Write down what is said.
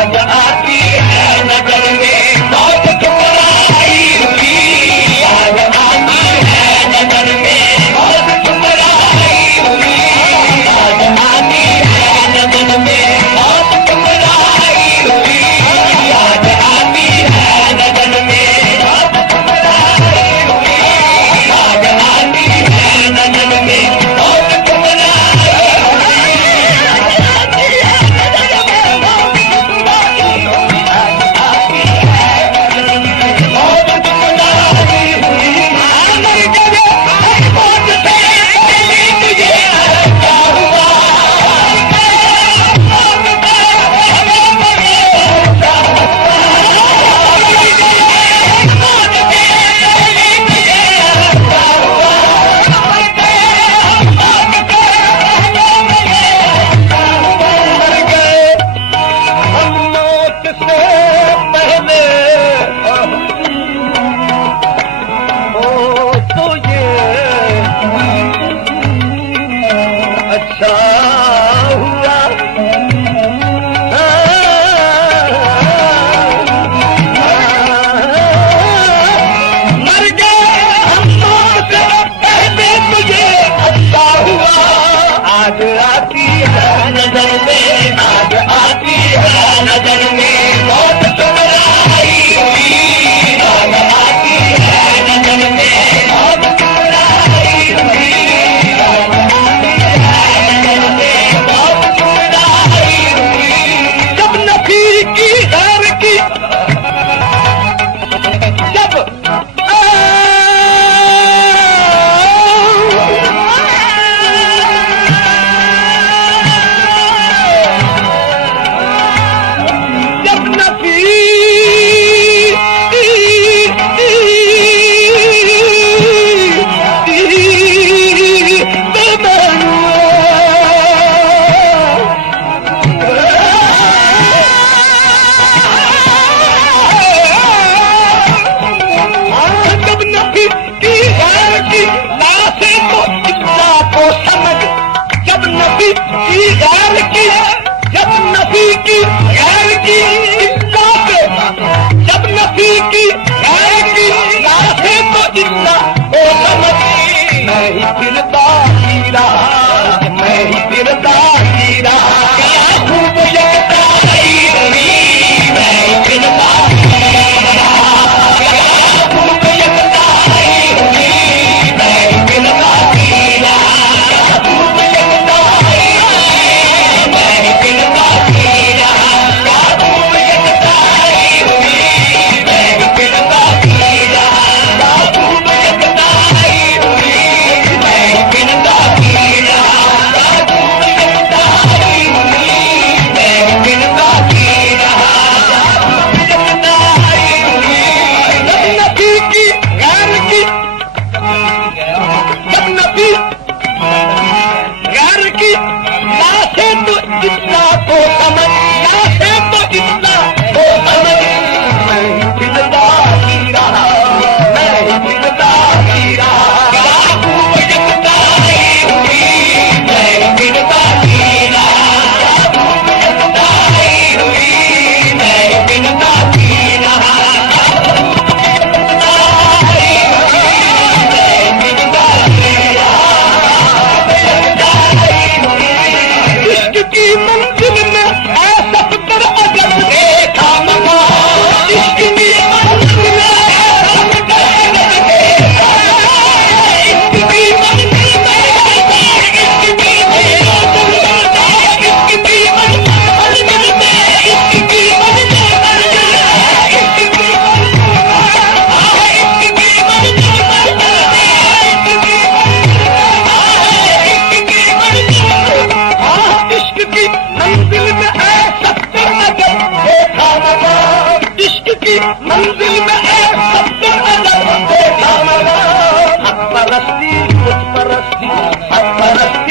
आज आती है नजर में मौत ठुकराई हुई, आज आती है नजर में मौत ठुकराई हुई, आज आती है नजर में मौत ठुकराई हुई, आज आती है नजर में मौत ठुकराई हुई, आज आती है नजर में मौत आज आती है नजर में, आज आती है नजर में मौत ठुकराई हुई, आज आती है नजर में मौत ठुकराई हुई, आज आती है नजर में मौत ठुकराई हुई। जब नबी की गैर की जब जब नबी की गैर की जब नबी की गैर की लाशें तो इतना हो समझ, मैं ही फिरता ही रहा, मैं ही फिरता ही रहा, क्या खूब यकताई हुई, मैं ही फिरता ही रहा, क्या खूब यकताई हुई, मैं ही फिरता ही रहा, क्या खूब यकताई मैं ही फिरता ही रहा, क्या खूब यकताई हुई, मैं ही फिरता ही रहा, क्या खूब यकताई हुई, मैं ही फिरता ही रहा, क्या खूब यकताई हुई, मैं ही फिरता ही रहा, क्या खूब यकताई हुई। जब नबी की गैर की जब नबी गैर की लाशें तो इतना तो समझ, लाशें तो इतना तो समझ, मैं ही फिरता ही रहा, मैं ही फिरता ही रहा, क्या खूब यकताई हुई, मैं ही फिरता ही रहा, क्या खूब यकताई हुई, मैं ही फिरता ही रहा, क्या खूब यकताई हुई, मैं ही फिरता ही रहा, यकताई हुई। इश्क की मंजिल में ऐसा फिक्र अगर देखा मगा, इश्क की मंजिल में ऐसा फिक्र अगर देखा, इश्क की मंजिल में इश्क की मंजिल में इश्क की मंजिल में इश्क की मंजिल इश्क की मंजिल में ऐसा अगर देखा मगा, इश्क की मंजिल में ऐसा अगर देखा मगा, हक परस्ती खुद परस्ती, हक परस्ती